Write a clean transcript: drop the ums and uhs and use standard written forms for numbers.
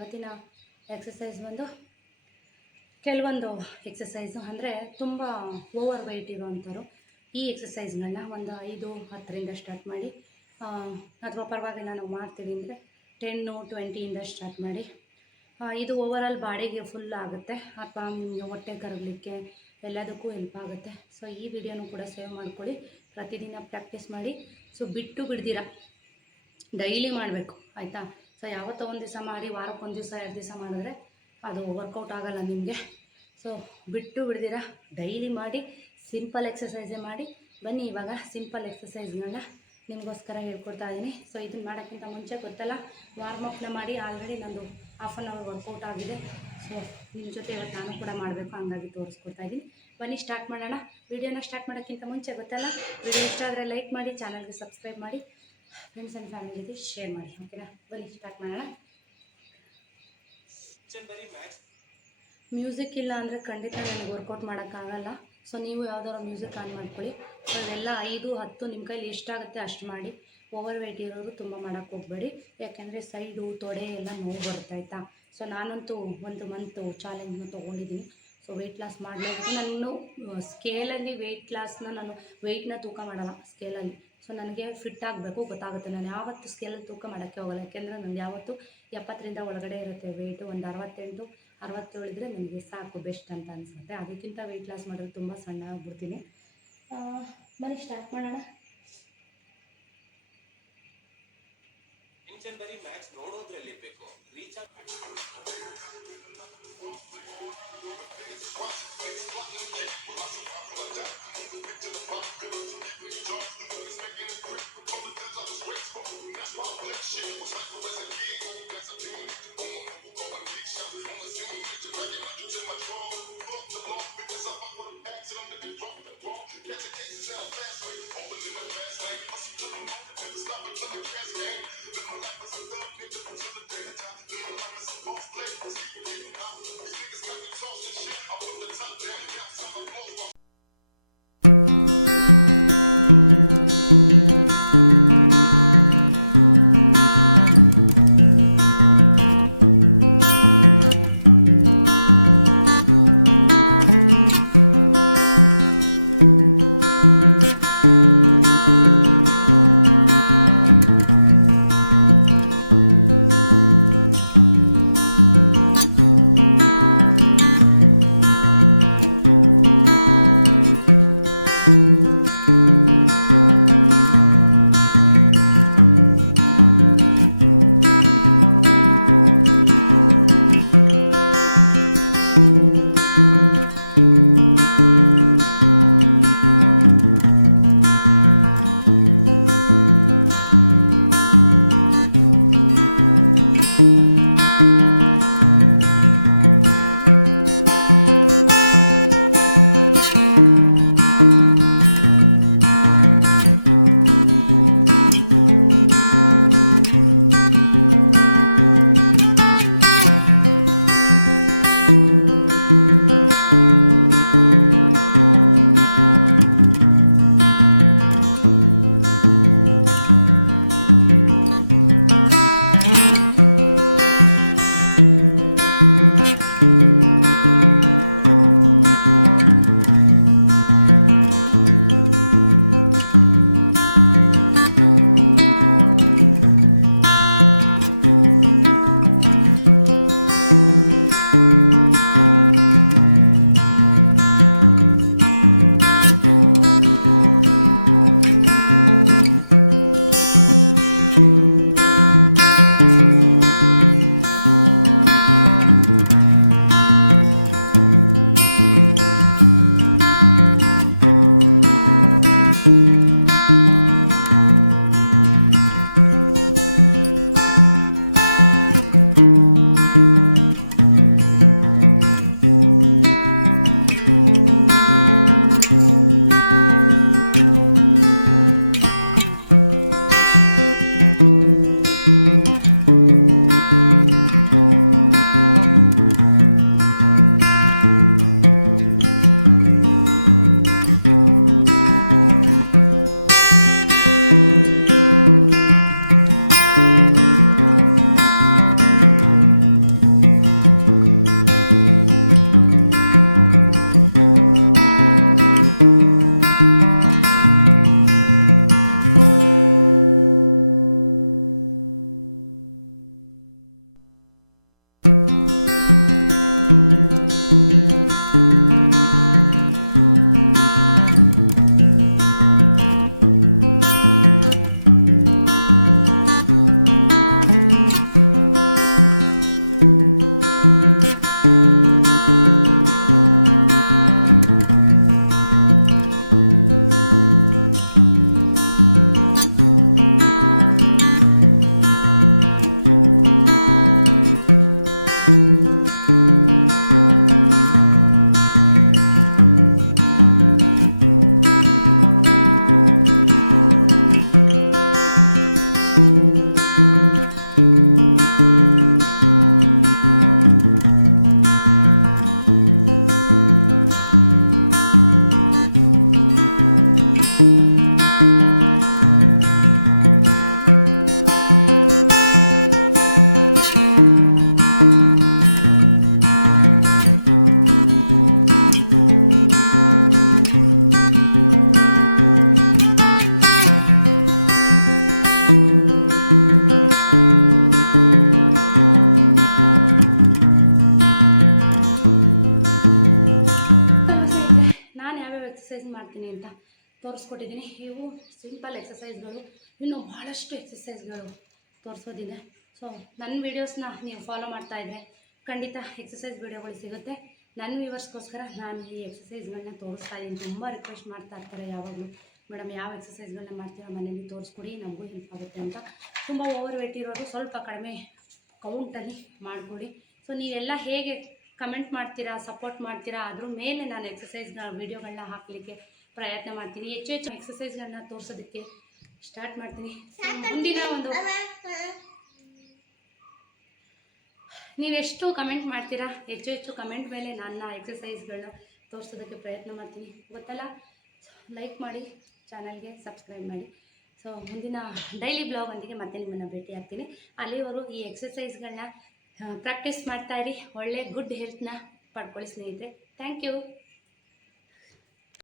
ಇವತ್ತಿನ ಎಕ್ಸಸೈಸ್ ಬಂದು ಕೆಲವೊಂದು ಎಕ್ಸಸೈಸು ಅಂದರೆ ತುಂಬ ಓವರ್ ವೆಯ್ಟ್ ಇರೋವಂಥವ್ರು ಈ ಎಕ್ಸಸೈಸ್ಗಳನ್ನ ಒಂದು 5-10ರಿಂದ ಸ್ಟಾರ್ಟ್ ಮಾಡಿ, ಅಥವಾ ಪರವಾಗಿಲ್ಲ ನಾವು ಮಾಡ್ತೀವಿ ಅಂದರೆ 10-20ಇಂದ ಸ್ಟಾರ್ಟ್ ಮಾಡಿ. ಇದು ಓವರಾಲ್ ಬಾಡಿಗೆ ಫುಲ್ ಆಗುತ್ತೆ, ಅಥವಾ ನಿಮಗೆ ಹೊಟ್ಟೆ ಕರಗಲಿಕ್ಕೆ ಎಲ್ಲದಕ್ಕೂ ಹೆಲ್ಪ್ ಆಗುತ್ತೆ. ಸೊ ಈ ವಿಡಿಯೋನೂ ಕೂಡ ಸೇವ್ ಮಾಡ್ಕೊಳ್ಳಿ, ಪ್ರತಿದಿನ ಪ್ರಾಕ್ಟೀಸ್ ಮಾಡಿ. ಸೊ ಬಿಟ್ಟು ಬಿಡ್ದಿರ ಡೈಲಿ ಮಾಡಬೇಕು, ಆಯಿತಾ? ಸೊ ಯಾವತ್ತೋ ಒಂದು ದಿವಸ ಮಾಡಿ, ವಾರಕ್ಕೆ ಒಂದು ದಿವಸ 2 ದಿವಸ ಮಾಡಿದ್ರೆ ಅದು ವರ್ಕೌಟ್ ಆಗೋಲ್ಲ ನಿಮಗೆ. ಸೊ ಬಿಟ್ಟು ಬಿಡ್ದಿರ ಡೈಲಿ ಮಾಡಿ, ಸಿಂಪಲ್ ಎಕ್ಸಸೈಸೇ ಮಾಡಿ. ಬನ್ನಿ ಇವಾಗ ಸಿಂಪಲ್ ಎಕ್ಸಸೈಸ್ಗಳನ್ನ ನಿಮಗೋಸ್ಕರ ಹೇಳ್ಕೊಡ್ತಾ ಇದ್ದೀನಿ. ಸೊ ಇದನ್ನು ಮಾಡೋಕ್ಕಿಂತ ಮುಂಚೆ ಗೊತ್ತಲ್ಲ, ವಾರ್ಮಪ್ನ ಮಾಡಿ ಆಲ್ರೆಡಿ ನಂದು 1/2 hour ವರ್ಕೌಟ್ ಆಗಿದೆ. ಸೊ ನಿಮ್ಮ ಜೊತೆ ಇವತ್ತು ನಾನು ಕೂಡ ಮಾಡಬೇಕು, ಹಂಗಾಗಿ ತೋರಿಸ್ಕೊಡ್ತಾ ಇದ್ದೀನಿ. ಬನ್ನಿ ಸ್ಟಾರ್ಟ್ ಮಾಡೋಣ. ವಿಡಿಯೋನ ಸ್ಟಾರ್ಟ್ ಮಾಡೋಕ್ಕಿಂತ ಮುಂಚೆ ಗೊತ್ತಲ್ಲ, ವಿಡಿಯೋ ಇಷ್ಟ ಆದರೆ ಲೈಕ್ ಮಾಡಿ, ಚಾನಲ್ಗೆ ಸಬ್ಸ್ಕ್ರೈಬ್ ಮಾಡಿ, ಫ್ರೆಂಡ್ಸ್ ಆ್ಯಂಡ್ ಫ್ಯಾಮಿಲಿ ಜೊತೆ ಶೇರ್ ಮಾಡಿ, ಓಕೆನಾ? ಬನ್ನಿ ಸ್ಟಾರ್ಟ್ ಮಾಡೋಣ. ಮ್ಯೂಸಿಕ್ ಇಲ್ಲ ಅಂದರೆ ಖಂಡಿತ ನನಗೆ ವರ್ಕೌಟ್ ಮಾಡೋಕ್ಕಾಗಲ್ಲ. ಸೊ ನೀವು ಯಾವ್ದಾದ್ರು ಮ್ಯೂಸಿಕ್ ಆನ್ ಮಾಡ್ಕೊಳ್ಳಿ. ಸೊ ಎಲ್ಲ 5-10 ನಿಮ್ಮ ಕೈಲಿ ಎಷ್ಟಾಗುತ್ತೆ ಅಷ್ಟು ಮಾಡಿ. ಓವರ್ ವೆಯ್ಟ್ ಇರೋರು ತುಂಬ ಮಾಡೋಕ್ಕೆ ಹೋಗಬೇಡಿ, ಯಾಕೆಂದರೆ ಸೈಡು ತೊಡೆ ಎಲ್ಲ ನೋವು ಬರುತ್ತೆ, ಆಯಿತಾ? ಸೊ ನಾನಂತೂ 1 ಮಂತು ಚಾಲೆಂಜ್ನ ತೊಗೊಂಡಿದ್ದೀನಿ. ಸೊ ವೆಯ್ಟ್ ಲಾಸ್ ಮಾಡಲೇಬೇಕು. ನಾನು ಸ್ಕೇಲಲ್ಲಿ ವೆಯ್ಟ್ ಲಾಸ್ನ ನಾನು ವೆಯ್ಟ್ನ ತೂಕ ಮಾಡಲ್ಲ ಸ್ಕೇಲಲ್ಲಿ. ಸೊ ನನಗೆ ಫಿಟ್ ಆಗಬೇಕು, ಗೊತ್ತಾಗುತ್ತೆ. ನಾನು ಯಾವತ್ತೂ ಸ್ಕೇಲಲ್ಲಿ ತೂಕ ಮಾಡೋಕ್ಕೆ ಹೋಗಲ್ಲ, ಯಾಕೆಂದರೆ ನನಗೆ ಯಾವತ್ತೂ 70ರಿಂದ ಒಳಗಡೆ ಇರುತ್ತೆ ವೆಯ್ಟು. ಒಂದು 68-67 ಇದ್ದರೆ ನನಗೆ ಸಾಕು, ಬೆಸ್ಟ್ ಅಂತ ಅನಿಸುತ್ತೆ. ಅದಕ್ಕಿಂತ ವೆಯ್ಟ್ ಲಾಸ್ ಮಾಡಿದ್ರೆ ತುಂಬ ಸಣ್ಣ ಆಗ್ಬಿಡ್ತೀನಿ. ಬನ್ನಿ ಸ್ಟಾರ್ಟ್ ಮಾಡೋಣ. ನೋಡೋದ್ರಲ್ಲಿರಬೇಕು ರೀಚ್ ತೋರಿಸ್ಕೊಟ್ಟಿದ್ದೀನಿ. ಇವು ಸಿಂಪಲ್ ಎಕ್ಸಸೈಸ್ಗಳು, ಇನ್ನು ಭಾಳಷ್ಟು ಎಕ್ಸಸೈಸ್ಗಳು ತೋರಿಸೋದಿದೆ. ಸೊ ನನ್ನ ವೀಡಿಯೋಸ್ನ ನೀವು ಫಾಲೋ ಮಾಡ್ತಾಯಿದ್ರೆ ಖಂಡಿತ ಎಕ್ಸಸೈಸ್ ವೀಡಿಯೋಗಳು ಸಿಗುತ್ತೆ. ನನ್ನ ವ್ಯೂವರ್ಸ್ಗೋಸ್ಕರ ನಾನು ಈ ಎಕ್ಸಸೈಸ್ಗಳನ್ನ ತೋರಿಸ್ತಾ ಇದ್ದೀನಿ. ತುಂಬ ರಿಕ್ವೆಸ್ಟ್ ಮಾಡ್ತಾ ಇರ್ತಾರೆ ಯಾವಾಗಲೂ, ಮೇಡಮ್ ಯಾವ ಎಕ್ಸಸೈಸ್ಗಳನ್ನ ಮಾಡ್ತೀರೋ ಮನೇಲಿ ತೋರಿಸ್ಕೊಡಿ, ನಮಗೂ ಹೆಲ್ಪ್ ಆಗುತ್ತೆ ಅಂತ. ತುಂಬ ಓವರ್ ವೆಯ್ಟ್ ಇರೋರು ಸ್ವಲ್ಪ ಕಡಿಮೆ ಕೌಂಟಲ್ಲಿ ಮಾಡಿಕೊಡಿ. ಸೊ ನೀವೆಲ್ಲ ಹೇಗೆ ಕಮೆಂಟ್ ಮಾಡ್ತೀರಾ, ಸಪೋರ್ಟ್ ಮಾಡ್ತೀರಾ, ಅದ್ರ ಮೇಲೆ ನಾನು ಎಕ್ಸಸೈಸ್ನ ವೀಡಿಯೋಗಳನ್ನ ಹಾಕಲಿಕ್ಕೆ ಪ್ರಯತ್ನ ಮಾಡ್ತೀನಿ. ಹೆಚ್ಚು ಹೆಚ್ಚು ಎಕ್ಸಸೈಸ್ಗಳನ್ನ ತೋರಿಸೋದಕ್ಕೆ ಸ್ಟಾರ್ಟ್ ಮಾಡ್ತೀನಿ. ಮುಂದಿನ ಒಂದು ನೀವೆಷ್ಟು ಕಮೆಂಟ್ ಮಾಡ್ತೀರಾ, ಹೆಚ್ಚು ಹೆಚ್ಚು ಕಮೆಂಟ್ ಮೇಲೆ ನನ್ನ ಎಕ್ಸಸೈಸ್ಗಳನ್ನ ತೋರಿಸೋದಕ್ಕೆ ಪ್ರಯತ್ನ ಮಾಡ್ತೀನಿ. ಗೊತ್ತಲ್ಲ, ಲೈಕ್ ಮಾಡಿ, ಚಾನಲ್ಗೆ ಸಬ್ಸ್ಕ್ರೈಬ್ ಮಾಡಿ. ಸೊ ಮುಂದಿನ ಡೈಲಿ ಬ್ಲಾಗೊಂದಿಗೆ ಮತ್ತೆ ನಿಮ್ಮನ್ನು ಭೇಟಿ ಆಗ್ತೀನಿ. ಅಲ್ಲಿವರೆಗೂ ಈ ಎಕ್ಸಸೈಸ್ಗಳನ್ನ ಪ್ರಾಕ್ಟೀಸ್ ಮಾಡ್ತಾಯಿರಿ. ಒಳ್ಳೆ ಗುಡ್ ಹೆಲ್ತ್ನ ಪಡ್ಕೊಳ್ಳಿ ಸ್ನೇಹಿತರೆ. Thank you.